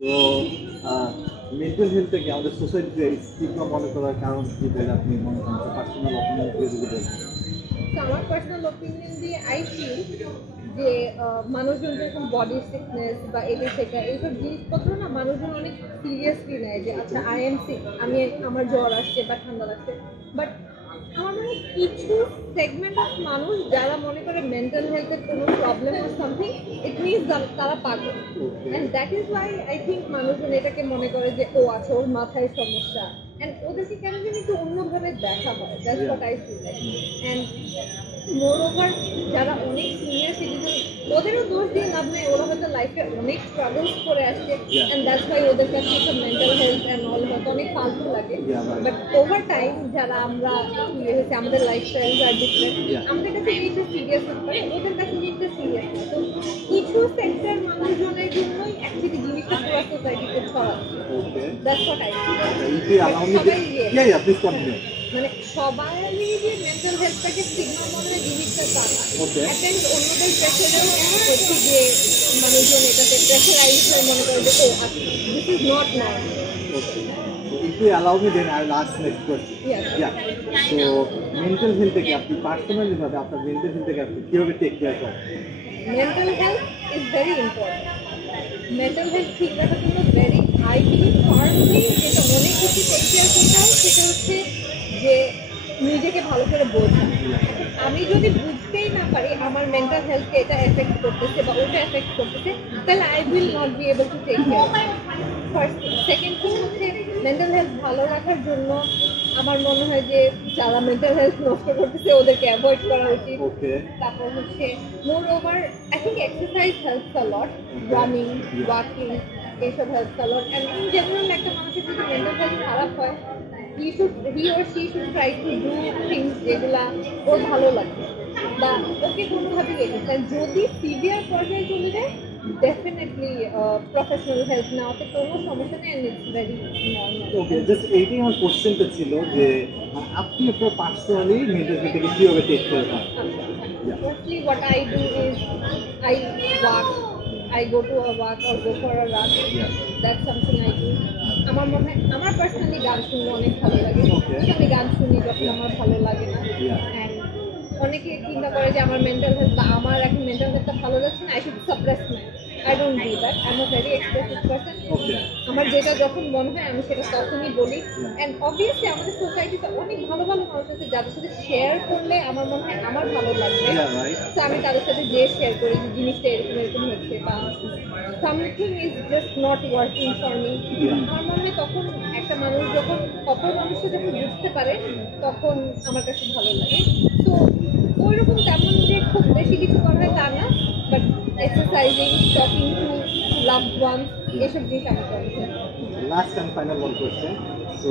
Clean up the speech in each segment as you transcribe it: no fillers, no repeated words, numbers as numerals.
তো mental health থেকে আমাদের সোসাইটিতে স্টিগমা মনে করার কারণ কি বলে আপনি মনে করেন? পার্সোনাল অপিনিয়ন দিয়ে যদি বলেন। তো আমার পার্সোনাল অপিনিয়ন দিয়ে আই ফিল যে মানুষজন যেরকম বডি সিকনেস বা এটা সেটা এইসব জিনিসপত্র না মানুষজন অনেক সিরিয়াসলি নেয় যে আচ্ছা আই এম সিক, আমি আমার জ্বর আসছে বা ঠান্ডা লাগছে। বাট আমার মনে হয় কিছু সেগমেন্ট অফ মানুষ যারা মনে করে মেন্টাল হেলথের কোনো problem or something, it means তারা পাগল। And that is Y I think মানুষজন এটাকে মনে করে যে ও আছে, ওর মাথায় সমস্যা। অ্যান্ড ওদেরকে কেন যেন একটু অন্যভাবে দেখা হয়, that's what I feel like. And moreover যারা অনেক সিনিয়র সিটিজেন, ওদেরও দোষ দিয়ে লাভ নেই, ওরা হয়তো লাইফে অনেক স্ট্রাগলস করে আসছে। অ্যান্ড দ্যাটস ওয়াই ওদের কাছে একটা মেন্টাল হেলথ অ্যান্ড অল হয়তো অনেক ফালতু লাগে। বাট ওভার টাইম যারা আমরা হয়েছে, আমাদের লাইফস্টাইল আর ডিফারেন্ট, আমাদের কাছে জিনিসটা সিরিয়াস হতে পারে, ওদের কাছে জিনিসটা সিরিয়াস না। তো কিছু সেক্টর মানুষজনের জন্যই অ্যাকচুয়ালি জিনিসটা পুরো সোসাইটিতে ছড়াচ্ছে। That's what I feel. মানে সবাই যে মেন্টাল হেলথটাকে স্টিগমা মনে জিনিসটা তারা অ্যাটেন্ড অন্যদের প্রেশারেও হচ্ছে যে মানুষজন এটাতে প্রেশারাইজ হয়ে মনে করে যে oh this is not normal. If you allow me, then I'll ask next question. Yeah. So, mental health থেকে আপনি পার্সোনালি ভাবে আপনার মেন্টাল হেলথ থেকে আপনি কিভাবে টেক কেয়ার করেন? Mental health is very important. Mental health ঠিক রাখার জন্য ভেরি আই বিলিভ ফার্মলি যেটা অনেক কিছু টেক কেয়ার করতে হয় সেটা হচ্ছে যে নিজেকে ভালো করে বোঝা। আমি যদি বুঝতেই না পারি আমার মেন্টাল হেলথকে এটা এফেক্ট করতেছে বা ওটা এফেক্ট করতেছে, তাহলে I will not be able to take care. First thing. Second thing হচ্ছে মেন্টাল হেলথ ভালো রাখার জন্য আমার মনে হয় যে যারা মেন্টাল হেলথ নষ্ট করতেছে ওদেরকে অ্যাভয়েড করা উচিত। তারপর হচ্ছে moreover I think exercise helps a lot, running, walking, এইসব helps a lot. And in general একটা মানুষের যদি মেন্টাল হেলথ খারাপ হয়, he or she should try to do things যেগুলা ওর ভালো লাগে বা ওকে কোনোভাবে এগোতে। যদি সিভিয়ার পর্যায়ে চলে যায়, ডেফিনেটলি প্রফেশনাল হেল্প নেওয়াতে কোনো সমস্যা নেই, and it's very normal. Okay, just এইটাই আমার কোশ্চেনটা ছিল যে আপনি আপনার পার্সোনালি মেন্টাল হেলথকে কিভাবে টেক কেয়ার করেন? Firstly, what I do is I walk. I go to a walk or go for a run. That's something I do. আমার মনে হয় আমার পার্সোনালি গান শুনতে অনেক ভালো লাগে। আমি গান শুনি যখন আমার ভালো লাগে না। অ্যান্ড অনেকে চিন্তা করে যে আমার মেন্টাল হেলথ বা আমার এখন মেন্টাল হেলথটা ভালো যাচ্ছে না, I should suppress my. I don't do that. I am a very expressive person. আমার যেটা যখন মনে হয় আমি সেটা তখনই বলি। অ্যান্ড অবভিয়াসলি আমাদের সোসাইটিতে অনেক ভালো ভালো মানুষ আছে যাদের সাথে শেয়ার করলে আমার মনে হয় আমার ভালো লাগবে। তো আমি তাদের সাথে যে শেয়ার করি যে জিনিসটা এরকম এরকম হচ্ছে বা something is just not working for me. আমার মনে হয় তখন একটা মানুষ যখন অপর মানুষকে যখন বুঝতে পারে তখন আমার কাছে ভালো লাগে। তো ওইরকম তেমন যে খুব বেশি কিছু করা হয় তা না, but exercising, talking to loved ones, এসব জিনিস আমি করি। Last and final one question. So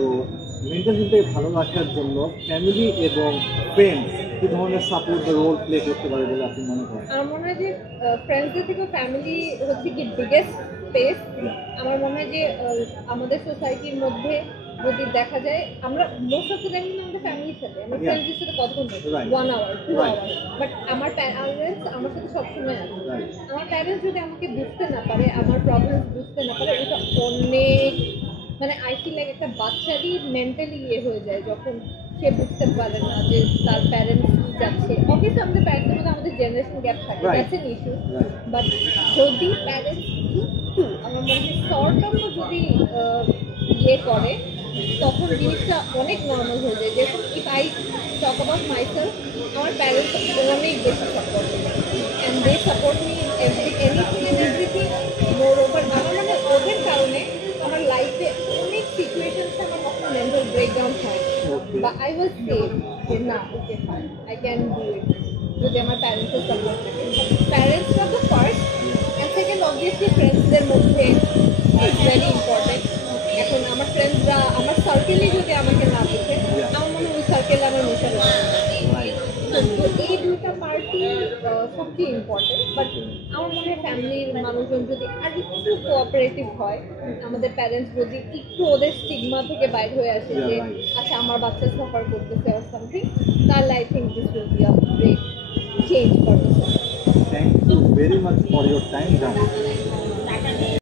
mental হেলথকে ভালো রাখার জন্য ফ্যামিলি এবং ফ্রেন্ডস কি ধরনের সাপোর্ট বা রোল প্লে করতে পারে বলে আপনি মনে করেন? আমার মনে হয় যে ফ্রেন্ডসদের থেকে ফ্যামিলি হচ্ছে কি বিগেস্ট স্পেস। আমার মনে হয় যে আমাদের সোসাইটির মধ্যে যদি দেখা যায়, আমরা মোস্ট অফ দ্য টাইম আমাদের ফ্যামিলির সাথে, আমার ফ্রেন্ডসদের সাথে কতক্ষণ 1 আওয়ার 2 আওয়ার, বাট আমার প্যারেন্টস আমার সাথে সবসময় আছে। আমার প্যারেন্টস যদি আমাকে বুঝতে না পারে, আমার প্রবলেম বুঝতে না পারে, এটা অনেক মানে আই ফিল লাইক একটা বাচ্চারই মেন্টালি হয়ে যায় যখন সে বুঝতে পারে না যে তার প্যারেন্টস যাচ্ছে। অবভিয়াসলি আমাদের প্যারেন্টসের মধ্যে আমাদের জেনারেশন গ্যাপ থাকে, দ্যাটস এন ইস্যু। বাট যদি প্যারেন্টস একটু আমার মনে হয় শর্ট টার্মও যদি করে, তখন জিনিসটা অনেক নর্মাল হয়ে যায়। যেরকম if I talk about myself, আমার প্যারেন্টস অনেক বেশি support and they support me anything and everything. Moreover আমার মানে ওদের কারণে আমার লাইফে অনেক সিচুয়েশনসে আমার কখনো মেন্টাল ব্রেকডাউন হয় বা আই ওয়াজ সেভ যে না okay fine, I can do it, যদি আমার প্যারেন্টসের সাপোর্ট থাকে। প্যারেন্টসরা তো ফার্স্ট, অ্যান্ড সেকেন্ড অবভিয়াসলি ফ্রেন্ডসদের মধ্যে ইটস ভেরি ইম্পর্টেন্ট। এখন আমার ফ্রেন্ডসরা আমার সার্কেলেই যদি আমাকে না বুঝে, আমার মনে হয় ওই সার্কেলে আমার মেশা তো এই দুইটা পার্টি সবচেয়ে ইম্পর্টেন্ট। বাট আমার মনে হয় ফ্যামিলির মানুষজন যদি আর একটু কোঅপারেটিভ হয়, আমাদের প্যারেন্টস যদি একটু ওদের স্টিগমা থেকে বাইর হয়ে আসে যে আচ্ছা আমার বাচ্চা সাফার করতেছে আর সামথিং, তাহলে I think this will be a great change for the society. Thank you very much for your time, John.